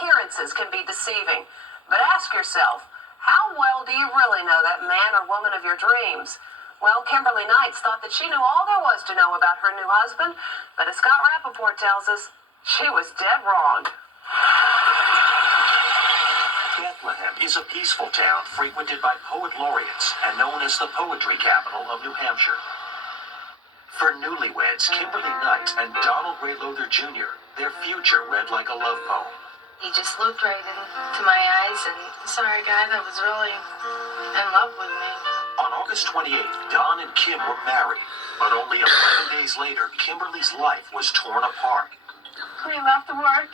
appearances can be deceiving. But ask yourself, how well do you really know that man or woman of your dreams? Well, Kimberly Knights thought that she knew all there was to know about her new husband, but as Scott Rappaport tells us, she was dead wrong. Bethlehem is a peaceful town frequented by poet laureates and known as the poetry capital of New Hampshire. For newlyweds Kimberly Knight and Donald Ray Lowther Jr., their future read like a love poem. He just looked right into my eyes and saw a guy that was really in love with me. On August 28th, Don and Kim were married, but only 11 days later, Kimberly's life was torn apart. We left work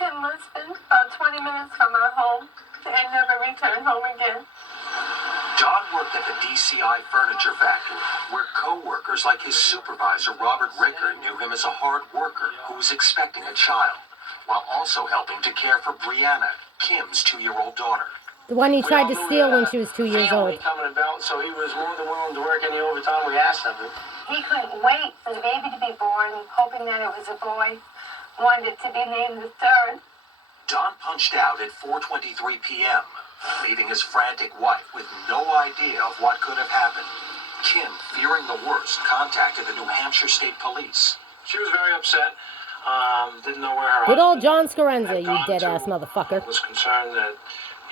in Lisbon, about 20 minutes from our home, and never returned home again. Don worked at the DCI furniture factory, where co-workers like his supervisor, Robert Ricker, knew him as a hard worker who was expecting a child, while also helping to care for Brianna, Kim's 2-year-old daughter. The one he tried to steal when she was 2 years old. Coming about, so he was more than willing to work any overtime we asked of him. He couldn't wait for the baby to be born, hoping that it was a boy. Wanted it to be named the third. Don punched out at 4:23 p.m., leaving his frantic wife with no idea of what could have happened. Kim, fearing the worst, contacted the New Hampshire State Police. She was very upset. Didn't know where her Good old John husband Scarenza, had you gone dead-ass to. motherfucker. Was concerned that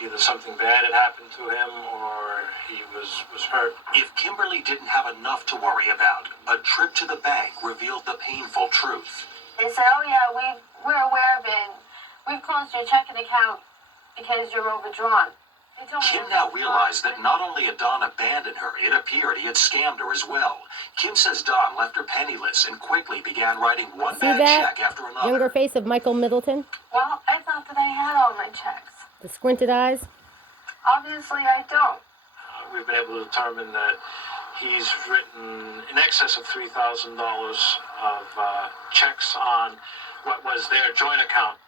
either something bad had happened to him or he was hurt. If Kimberly didn't have enough to worry about, a trip to the bank revealed the painful truth. They said, oh yeah, we're aware of it. We've closed your checking account because you're overdrawn. Kim now realized that not only had Don abandoned her, it appeared he had scammed her as well. Kim says Don left her penniless and quickly began writing one bad check after another. Younger face of Michael Middleton? Well, I thought that I had all my checks. The squinted eyes? Obviously, I don't. We've been able to determine that he's written in excess of $3,000 of checks on what was their joint account.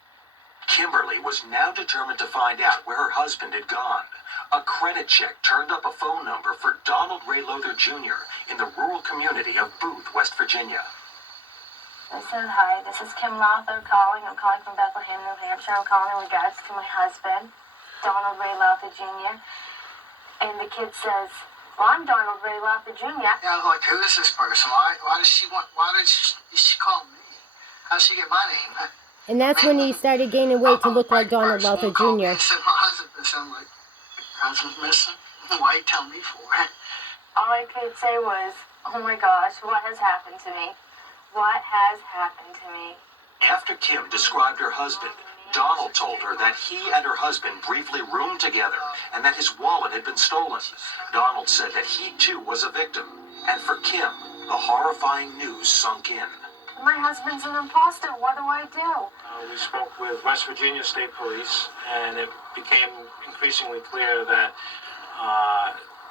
Kimberly was now determined to find out where her husband had gone. A credit check turned up a phone number for Donald Ray Lowther Jr. in the rural community of Booth, West Virginia. I said, hi, this is Kim Lowther calling. I'm calling from Bethlehem, New Hampshire. I'm calling in regards to my husband, Donald Ray Lowther Jr. And the kid says, well, I'm Donald Ray Lowther Jr. Yeah, I was like, who is this person? Why did she call me? How did she get my name? And that's when he started gaining weight to look like Donald Lowther Jr. I said, my husband's missing. I'm like, your husband's missing? Why you tell me for it? All I could say was, oh my gosh, what has happened to me? What has happened to me? After Kim described her husband, Donald told her that he and her husband briefly roomed together and that his wallet had been stolen. Donald said that he too was a victim. And for Kim, the horrifying news sunk in. My husband's an imposter. What do I do? We spoke with West Virginia State Police, and it became increasingly clear that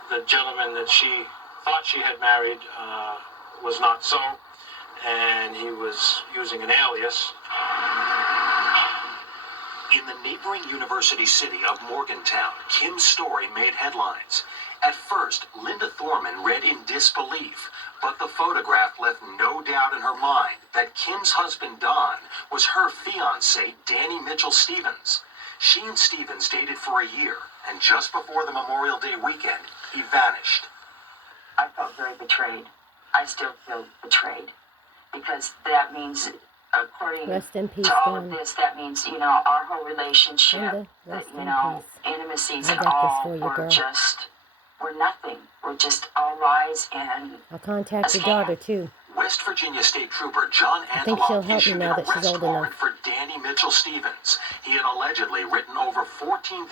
the gentleman that she thought she had married was not so, and he was using an alias. In the neighboring university city of Morgantown, Kim's story made headlines. At first, Linda Thorman read in disbelief, but the photograph left no doubt in her mind that Kim's husband, Don, was her fiancé, Danny Mitchell Stevens. She and Stevens dated for a year, and just before the Memorial Day weekend, he vanished. I felt very betrayed. I still feel betrayed, because that means, according to all of this, that means, our whole relationship, intimacies and all were nothing. We're just all lies and I'll contact your daughter, too. West Virginia State Trooper John I think she'll help me now that she's old enough. For Danny Mitchell Stevens. He had allegedly written over $14,000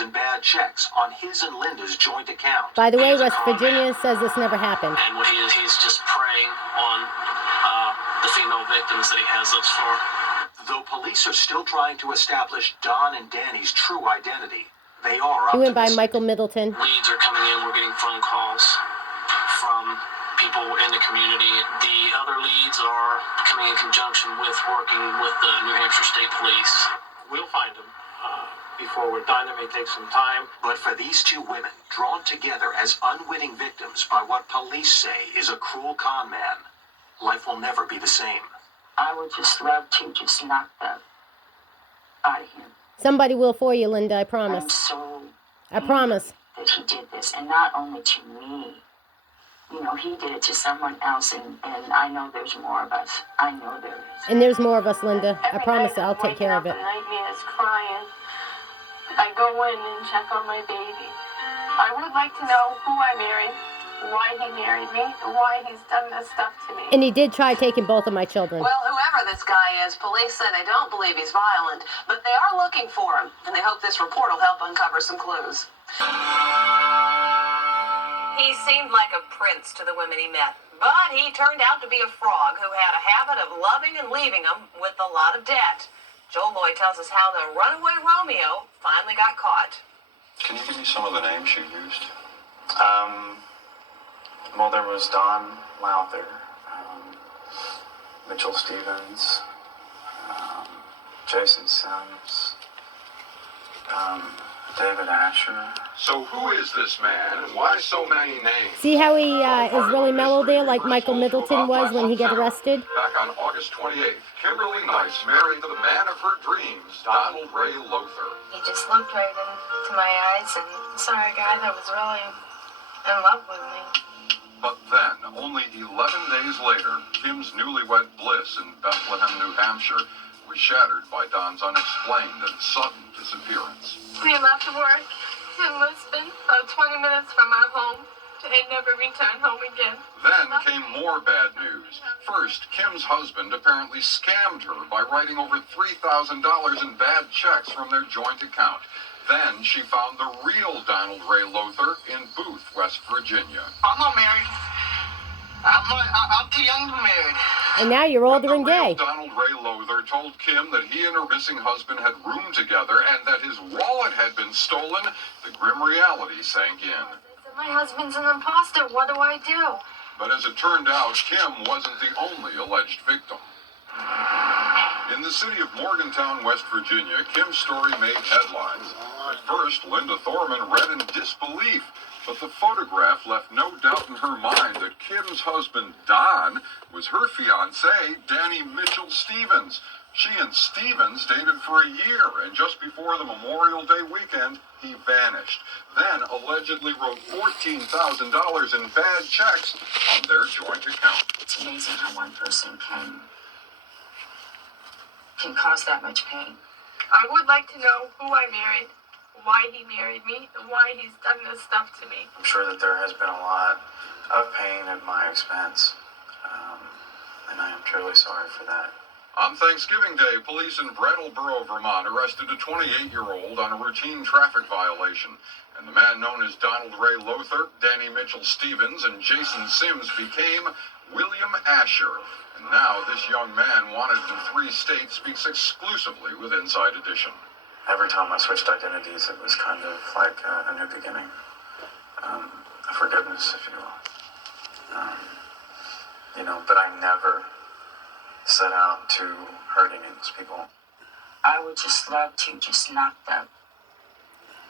in bad checks on his and Linda's joint account. By the way, West Virginia says this never happened. And what he's just preying on the female victims that he has thus far. Though police are still trying to establish Don and Danny's true identity, they are He went by optimistic. Michael Middleton. Leads are coming in. We're getting phone calls from people in the community. The other leads are coming in conjunction with working with the New Hampshire State Police. We'll find them before we're done. It may take some time. But for these two women, drawn together as unwitting victims by what police say is a cruel con man, life will never be the same. I would just love to just knock the out of here. Somebody will for you, Linda, I I'm promise. so I promise. that he did this, and not only to me. You know, he did it to someone else, and I know there's more of us. I know there is. And there's more of us, Linda. I promise Every night I'll take care of it. I'm waking up, nightmares, crying. I go in and check on my baby. I would like to know who I married, why he married me, why he's done this stuff to me. And he did try taking both of my children. Well, whoever this guy is, police say they don't believe he's violent, but they are looking for him, and they hope this report will help uncover some clues. He seemed like a prince to the women he met, but he turned out to be a frog who had a habit of loving and leaving them with a lot of debt. Joel Lloyd tells us how the runaway Romeo finally got caught. Can you give me some of the names you used? Well, there was Don Lowther, Mitchell Stevens, Jason Sims, David Asher. So who is this man, and why so many names? See how he is really mellow there, like Michael Middleton was when he got arrested? Back on August 28th, Kimberly Nice married the man of her dreams, Donald Ray Lowther. He just looked right into my eyes and saw a guy that was really in love with me. But then, only 11 days later, Kim's newlywed bliss in Bethlehem, New Hampshire, was shattered by Don's unexplained and sudden disappearance. We left work in Lisbon, about 20 minutes from our home, and never returned home again. Then came more bad news. First, Kim's husband apparently scammed her by writing over $3,000 in bad checks from their joint account. Then she found the real Donald Ray Lowther in Booth, West Virginia. I'm not married. I'm too young to be married. And now you're older and The real gay. Donald Ray Lowther told Kim that he and her missing husband had roomed together and that his wallet had been stolen. The grim reality sank in. My husband's an imposter. What do I do? But as it turned out, Kim wasn't the only alleged victim. In the city of Morgantown, West Virginia, Kim's story made headlines. At first, Linda Thorman read in disbelief, but the photograph left no doubt in her mind that Kim's husband, Don, was her fiancé, Danny Mitchell Stevens. She and Stevens dated for a year, and just before the Memorial Day weekend, he vanished. Then allegedly wrote $14,000 in bad checks on their joint account. It's amazing how one person can cause that much pain. I would like to know who I married, why he married me, and why he's done this stuff to me. I'm sure that there has been a lot of pain at my expense, and I am truly sorry for that. On Thanksgiving Day, police in Brattleboro, Vermont, arrested a 28-year-old on a routine traffic violation. And the man known as Donald Ray Lowther, Danny Mitchell Stevens, and Jason Sims became William Asher. And now this young man, wanted in 3 states, speaks exclusively with Inside Edition. Every time I switched identities, it was kind of like a new beginning, a forgiveness, if you will. But I never set out to hurt any of those people. I would just love to just knock them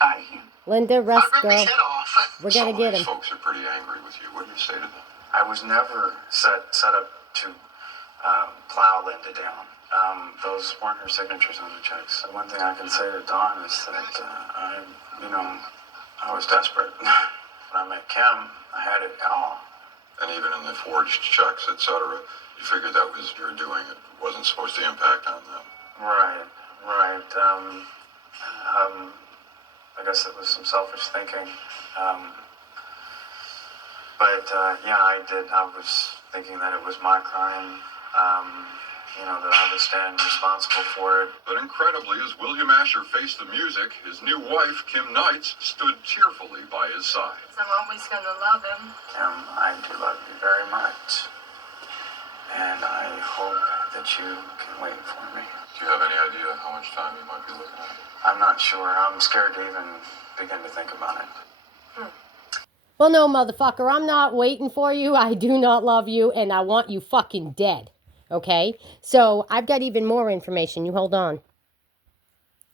out of him. Linda, rest, I'll rip his girl. head off. We're Some gonna of get these him. folks are pretty angry with you. What do you say to them? I was never set up to plow Linda down. Those weren't her signatures on the checks. The one thing I can say to Dawn is that I was desperate. When I met Kim, I had it all. And even in the forged checks, etc., you figured that was your doing. It wasn't supposed to impact on them. Right. I guess it was some selfish thinking. I did. I was thinking that it was my crime, that I would stand responsible for it. But incredibly, as William Asher faced the music, his new wife, Kim Knights, stood tearfully by his side. I'm always going to love him. Kim, I do love you very much. And I hope that you can wait for me. Do you have any idea how much time you might be looking at? I'm not sure. I'm scared to even begin to think about it. Well, no, motherfucker, I'm not waiting for you. I do not love you, and I want you fucking dead. Okay? So, I've got even more information. You hold on.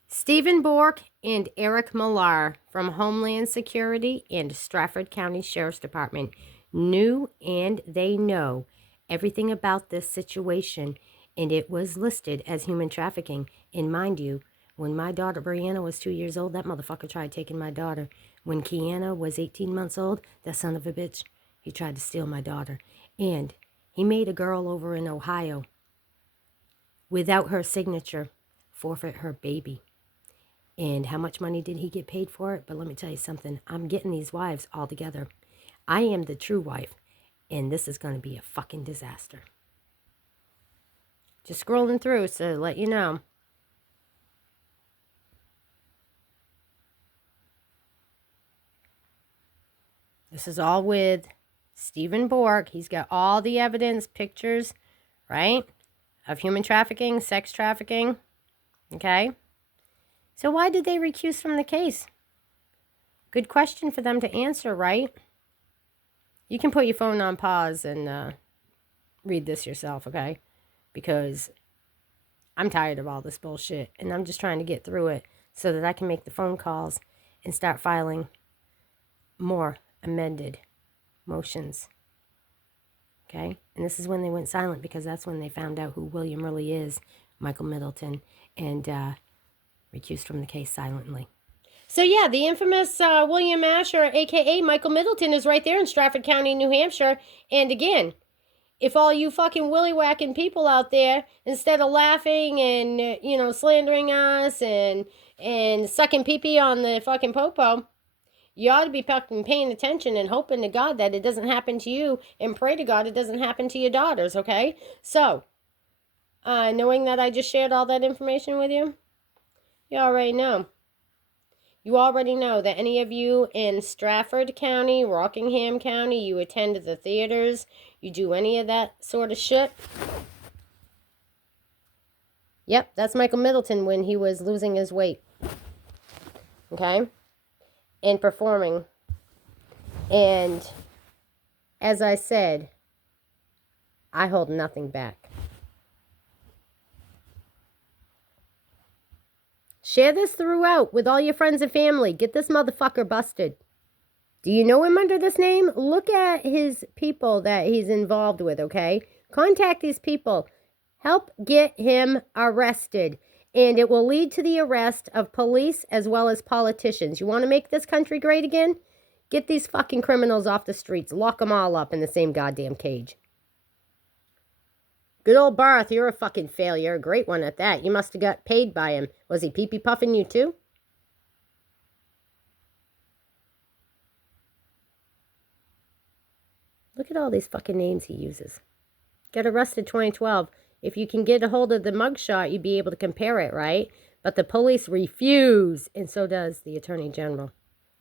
Stephen Bork and Eric Millar from Homeland Security and Stratford County Sheriff's Department knew and they know everything about this situation, and it was listed as human trafficking. And mind you, When my daughter Brianna was 2 years old, that motherfucker tried taking my daughter. When Kiana was 18 months old, that son of a bitch, he tried to steal my daughter. And he made a girl over in Ohio, without her signature, forfeit her baby. And how much money did he get paid for it? But let me tell you something. I'm getting these wives all together. I am the true wife. And this is going to be a fucking disaster. Just scrolling through so to let you know. This is all with Stephen Bork. He's got all the evidence, pictures, right? Of human trafficking, sex trafficking. Okay? So why did they recuse from the case? Good question for them to answer, right? You can put your phone on pause and read this yourself, okay? Because I'm tired of all this bullshit, and I'm just trying to get through it so that I can make the phone calls and start filing more amended motions, okay? And this is when they went silent, because that's when they found out who William really is, Michael Middleton, and recused from the case silently. So yeah, the infamous William Asher, a.k.a. Michael Middleton, is right there in Stratford County, New Hampshire. And again, if all you fucking willy-whacking people out there, instead of laughing and, slandering us and sucking pee-pee on the fucking popo, you ought to be fucking paying attention and hoping to God that it doesn't happen to you, and pray to God it doesn't happen to your daughters, okay? So, knowing that I just shared all that information with you, you already know. You already know that any of you in Stratford County, Rockingham County, you attend the theaters, you do any of that sort of shit. Yep, that's Michael Middleton when he was losing his weight. Okay? And performing. And as I said, I hold nothing back. Share this throughout with all your friends and family. Get this motherfucker busted. Do you know him under this name? Look at his people that he's involved with, okay? Contact these people. Help get him arrested. And it will lead to the arrest of police as well as politicians. You want to make this country great again? Get these fucking criminals off the streets. Lock them all up in the same goddamn cage. Good old Barth, you're a fucking failure. A great one at that. You must have got paid by him. Was he pee-pee puffing you too? Look at all these fucking names he uses. Got arrested 2012. If you can get a hold of the mugshot, you'd be able to compare it, right? But the police refuse, and so does the Attorney General.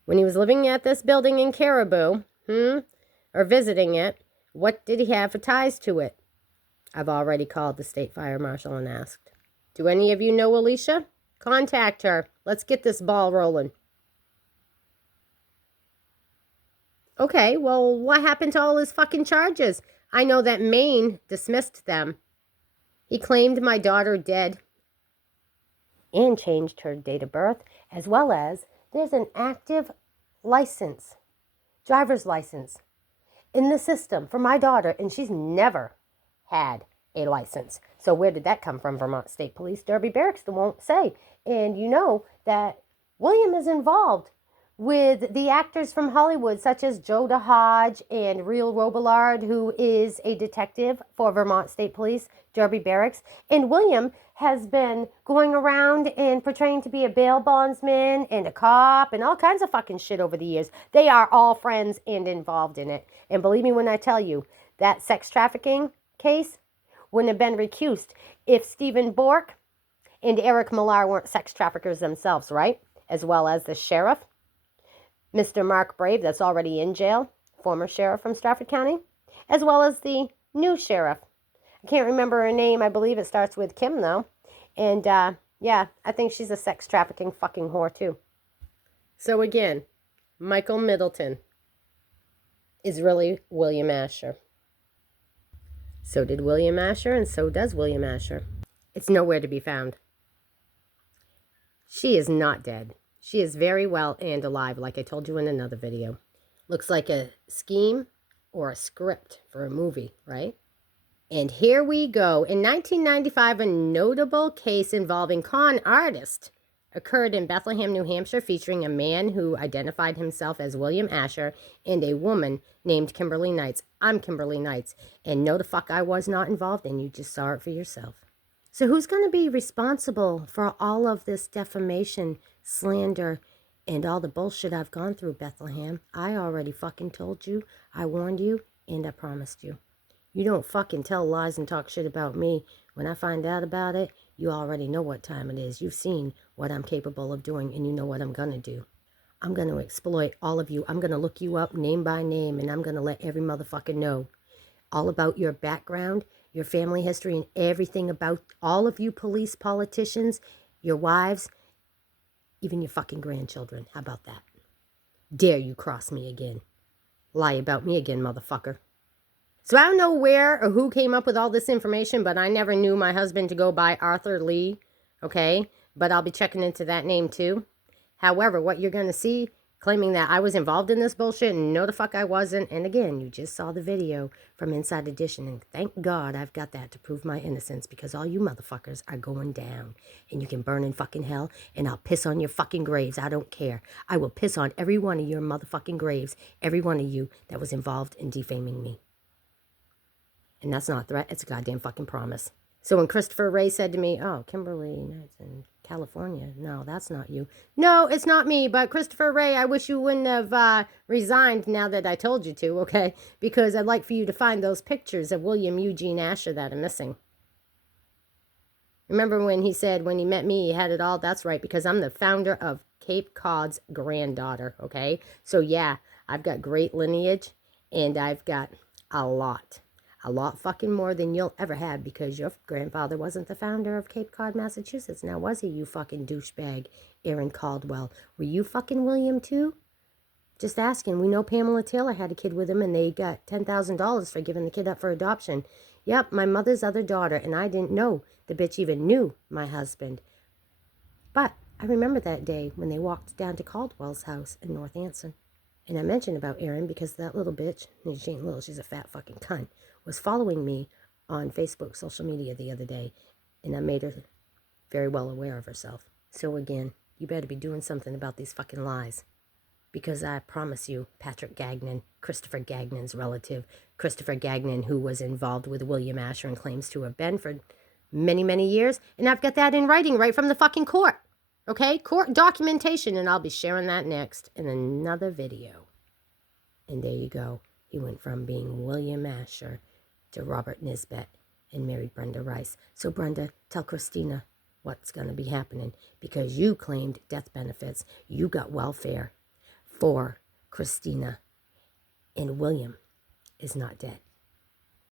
When he was living at this building in Caribou, or visiting it, what did he have for ties to it? I've already called the state fire marshal and asked. Do any of you know Alicia? Contact her. Let's get this ball rolling. Okay, well, what happened to all his fucking charges? I know that Maine dismissed them. He claimed my daughter dead and changed her date of birth, as well as there's an active license, driver's license, in the system for my daughter, and she's never had a license. So where did that come from? Vermont State Police. Derby Barracks won't say. And you know that William is involved with the actors from Hollywood, such as Joe DeHodge and Real Robillard, who is a detective for Vermont State Police, Derby Barracks. And William has been going around and portraying to be a bail bondsman and a cop and all kinds of fucking shit over the years. They are all friends and involved in it. And believe me when I tell you, that sex trafficking case wouldn't have been recused if Stephen Bork and Eric Millar weren't sex traffickers themselves, right? As well as the sheriff, Mr. Mark Brave, that's already in jail, former sheriff from Stratford County, as well as the new sheriff. I can't remember her name. I believe it starts with Kim, though. And, yeah, I think she's a sex trafficking fucking whore, too. So, again, Michael Middleton is really William Asher. So did William Asher, and so does William Asher. It's nowhere to be found. She is not dead. She is very well and alive, like I told you in another video. Looks like a scheme or a script for a movie, right? And here we go. In 1995, a notable case involving con artist occurred in Bethlehem, New Hampshire, featuring a man who identified himself as William Asher and a woman named Kimberly Knights. I'm Kimberly Knights, and no the fuck I was not involved, and you just saw it for yourself. So who's going to be responsible for all of this defamation, slander, and all the bullshit I've gone through, Bethlehem? I already fucking told you, I warned you, and I promised you. You don't fucking tell lies and talk shit about me. When I find out about it, you already know what time it is. You've seen what I'm capable of doing, and you know what I'm going to do. I'm going to exploit all of you. I'm going to look you up name by name, and I'm going to let every motherfucker know all about your background, your family history, and everything about all of you police, politicians, your wives, even your fucking grandchildren. How about that? Dare you cross me again. Lie about me again, motherfucker. So I don't know where or who came up with all this information, but I never knew my husband to go by Arthur Lee, okay? But I'll be checking into that name too. However, what you're going to see, claiming that I was involved in this bullshit, and no the fuck I wasn't. And again, you just saw the video from Inside Edition, and thank God I've got that to prove my innocence, because all you motherfuckers are going down, and you can burn in fucking hell, and I'll piss on your fucking graves. I don't care. I will piss on every one of your motherfucking graves, every one of you that was involved in defaming me. And that's not a threat, it's a goddamn fucking promise. So when Christopher Ray said to me, oh, Kimberly Knights in California, no, that's not you. No, it's not me, but Christopher Ray, I wish you wouldn't have resigned now that I told you to, okay? Because I'd like for you to find those pictures of William Eugene Asher that are missing. Remember when he said when he met me, he had it all? That's right, because I'm the founder of Cape Cod's granddaughter, okay? So yeah, I've got great lineage, and I've got a lot fucking more than you'll ever have, because your grandfather wasn't the founder of Cape Cod, Massachusetts. Now, was he, you fucking douchebag, Aaron Caldwell? Were you fucking William too? Just asking. We know Pamela Taylor had a kid with him, and they got $10,000 for giving the kid up for adoption. Yep, my mother's other daughter, and I didn't know the bitch even knew my husband. But I remember that day when they walked down to Caldwell's house in North Anson. And I mentioned about Erin because that little bitch, she ain't little, she's a fat fucking cunt, was following me on Facebook, social media the other day, and I made her very well aware of herself. So again, you better be doing something about these fucking lies, because I promise you, Patrick Gagnon, Christopher Gagnon's relative, Christopher Gagnon, who was involved with William Asher and claims to have been for many, many years, and I've got that in writing right from the fucking court, okay? Court documentation, and I'll be sharing that next in another video. And there you go. He went from being William Asher to Robert Nisbet and married Brenda Rice. So Brenda, tell Christina what's going to be happening, because you claimed death benefits. You got welfare for Christina, and William is not dead.